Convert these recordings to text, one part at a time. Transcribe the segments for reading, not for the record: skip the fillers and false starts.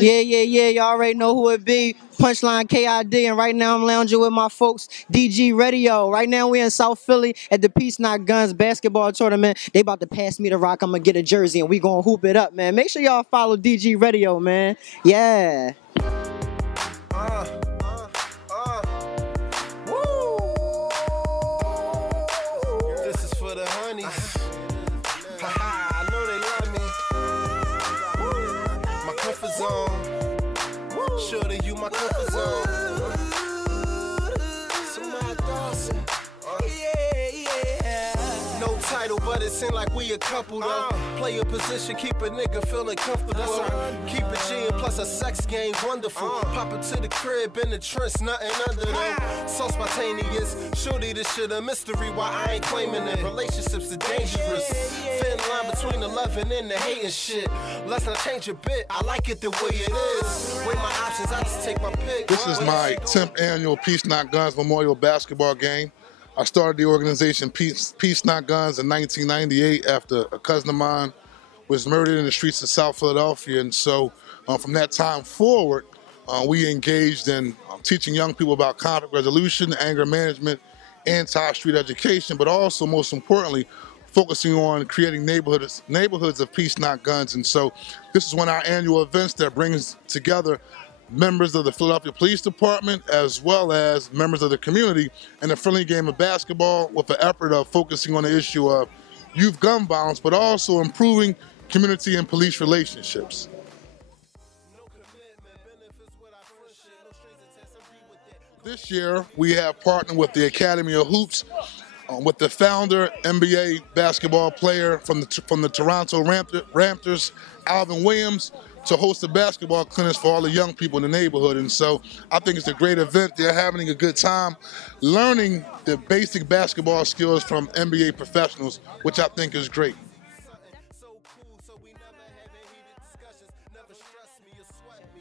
Yeah. Y'all already know who it be. Punchline KID, and right now I'm lounging with my folks, DG Radio. Right now we in South Philly at the Peace Not Guns basketball tournament. They about to pass me the rock. I'm gonna get a jersey and we gonna hoop it up, man. Make sure y'all follow DG Radio, man. Yeah. This is for the honeys. I know they love me. My comfort zone. Sure that you my comfort zone. Somebody Dawson. No title, but it seem like we a couple though. Play a position, keep a nigga feeling comfortable. Keep it G and plus a sex game wonderful. Pop it to the crib in the trench, nothing under them. So spontaneous, shorty this shit a mystery. Why I ain't claiming it? Relationships are dangerous. Thin line between the loving and the hating shit. Let's not change a bit. I like it the way it is. Weigh my options, I just take my pick. This is my 10th annual Peace Not Guns Memorial Basketball game. I started the organization Peace Not Guns in 1998 after a cousin of mine was murdered in the streets of South Philadelphia. And so from that time forward, we engaged in teaching young people about conflict resolution, anger management, anti-street education, but also, most importantly, focusing on creating neighborhoods of peace, not guns. And so this is one of our annual events that brings together members of the Philadelphia Police Department as well as members of the community in a friendly game of basketball with the effort of focusing on the issue of youth gun violence, but also improving community and police relationships. This year, we have partnered with the Academy of Hoops with the founder, NBA basketball player from the Toronto Raptors, Alvin Williams, to host a basketball clinic for all the young people in the neighborhood. And so I think it's a great event. They're having a good time learning the basic basketball skills from NBA professionals, which I think is great.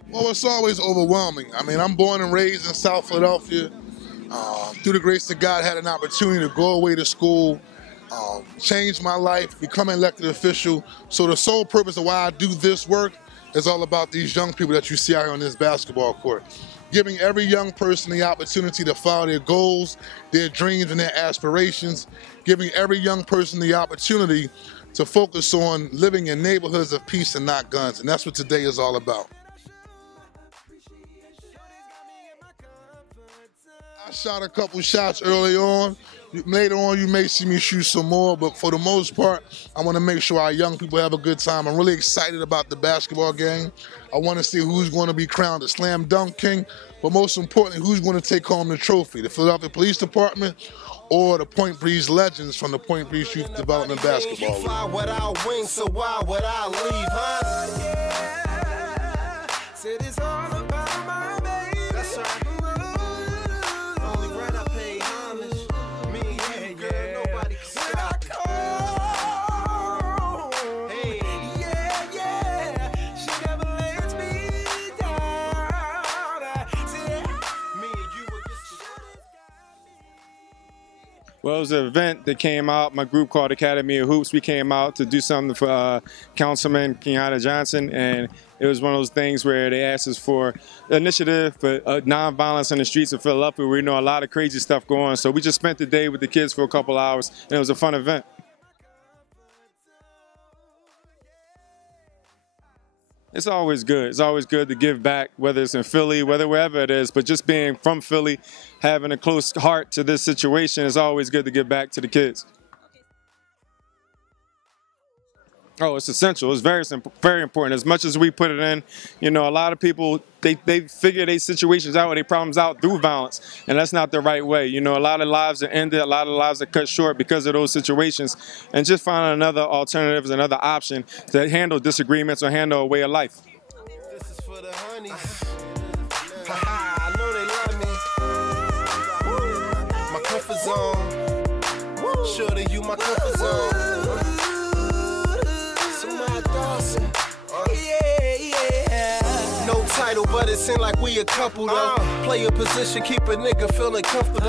Well, it's always overwhelming. I mean, I'm born and raised in South Philadelphia. Through the grace of God, had an opportunity to go away to school, change my life, become an elected official. So the sole purpose of why I do this work is all about these young people that you see out here on this basketball court. Giving every young person the opportunity to follow their goals, their dreams, and their aspirations. Giving every young person the opportunity to focus on living in neighborhoods of peace and not guns. And that's what today is all about. I shot a couple shots early on. Later on, you may see me shoot some more, but for the most part, I want to make sure our young people have a good time. I'm really excited about the basketball game. I want to see who's going to be crowned the slam dunk king, but most importantly, who's going to take home the trophy, the Philadelphia Police Department or the Point Breeze Legends from the Point Breeze Youth Development Basketball League. Fly without wings, so why would I leave, huh? Said it's all about my baby. That's right. Well, it was an event that came out, my group called Academy of Hoops. We came out to do something for Councilman Kenyatta Johnson, and it was one of those things where they asked us for initiative for nonviolence in the streets of Philadelphia. We know a lot of crazy stuff going on, so we just spent the day with the kids for a couple hours, and it was a fun event. It's always good. It's always good to give back, whether it's in Philly, wherever it is. But just being from Philly, having a close heart to this situation, is always good to give back to the kids. Oh, it's essential. It's very important. As much as we put it in, you know, a lot of people, they figure their situations out or their problems out through violence, and that's not the right way. You know, a lot of lives are ended, a lot of lives are cut short because of those situations, and just finding another alternative is another option to handle disagreements or handle a way of life. This is for the honeys. I know they love me. My comfort zone. Sure that you my comfort zone. No title, but it seem like we a couple though. Play a position, keep a nigga feeling comfortable.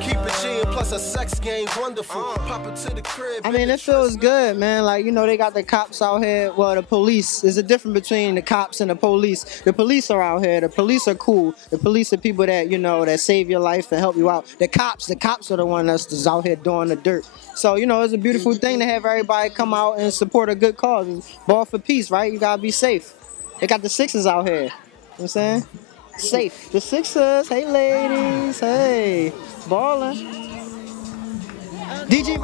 Keep it G and plus a sex game wonderful. Pop it to the crib. I mean, it feels good, man. Like, you know, they got the cops out here. Well, the police. There's a difference between the cops and the police. The police are out here. The police are cool. The police are people that, you know, that save your life and help you out. The cops are the one that's out here doing the dirt. So, you know, it's a beautiful thing to have everybody come out and support a good cause. It's ball for peace, right? You gotta be safe. They got the Sixers out here. You know what I'm saying? Safe. The Sixers. Hey, ladies. Hey. Ballin'. DG,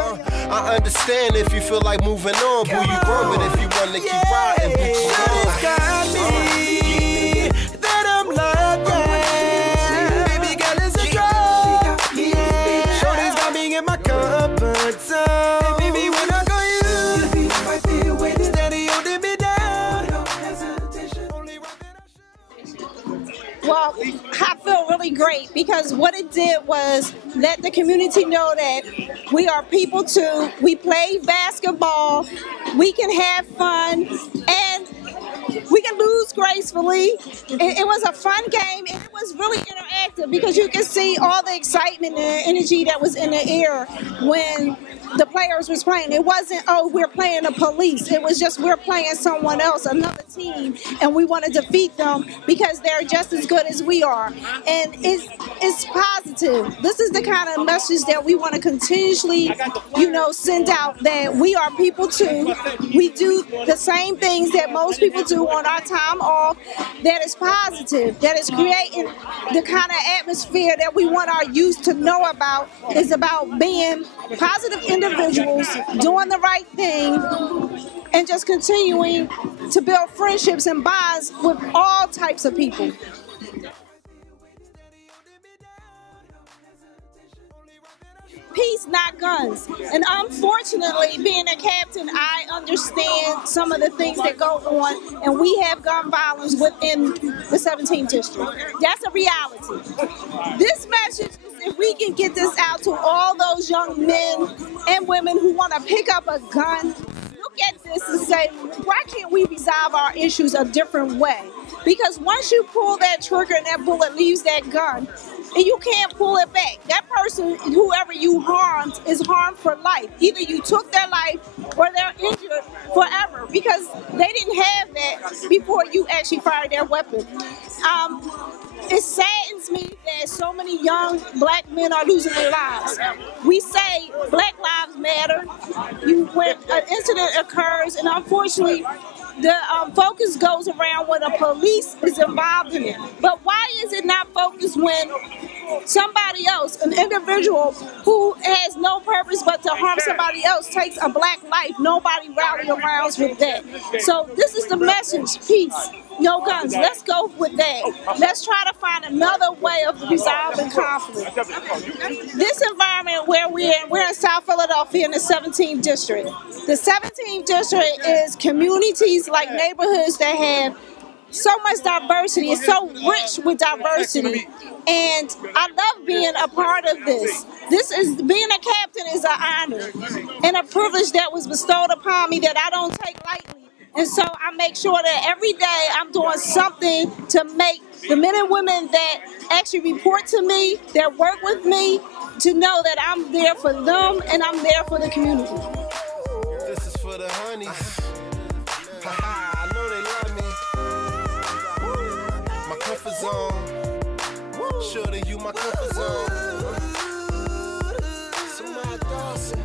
I understand if you feel like moving on, boo, you grown, but if you want to keep riding, bitch, got me that I'm loving. Baby girl, it's a drug. Shorty's got me in my comfort zone. Baby, when I call you, steady holding me down. Well, I feel really great because what it did was let the community know that we are people too. We play basketball, we can have fun, and we can lose gracefully. It was a fun game, and it was really interactive because you can see all the excitement and energy that was in the air when the players was playing. It wasn't, oh, we're playing the police. It was just we're playing someone else, another team, and we want to defeat them because they're just as good as we are. And it's positive. This is the kind of message that we want to continuously, you know, send out, that we are people too. We do the same things that most people do on our time off. That is positive. That is creating the kind of atmosphere that we want our youth to know about. Is about being positive individuals, doing the right thing, and just continuing to build friendships and bonds with all types of people. Peace, not guns. And unfortunately, being a captain, I understand some of the things that go on, and we have gun violence within the 17th district. That's a reality. This message is if we can get this out to all those young men and women who want to pick up a gun, look at this and say, why can't we resolve our issues a different way? Because once you pull that trigger and that bullet leaves that gun, and you can't pull it back. That person, whoever you harmed, is harmed for life. Either you took their life or they're injured forever because they didn't have that before you actually fired their weapon. It saddens me that so many young black men are losing their lives. We say Black Lives Matter. When an incident occurs, and unfortunately, the focus goes around when the police is involved in it. But why is it not focused when somebody else, an individual who has no purpose but to harm somebody else, takes a black life? Nobody rally around with that. So this is the message: peace, no guns. Let's go with that. Let's try to find another way of resolving conflict. This environment where we're in South Philadelphia in the 17th district. The 17th district is communities like neighborhoods that have so much diversity. It's so rich with diversity. And I love being a part of this. Being a captain is an honor and a privilege that was bestowed upon me that I don't take lightly. And so I make sure that every day I'm doing something to make the men and women that actually report to me, that work with me, to know that I'm there for them and I'm there for the community. This is for the honeys. I know they love me. My comfort zone. Sure that you my comfort zone. Somebody Dawson.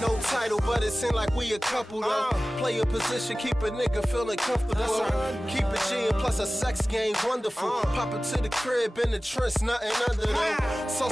No title, but it seem like we a couple though. Play a position, keep a nigga feeling comfortable. Keep it G and plus a sex game wonderful. Pop it to the crib in the trench, nothing under them. So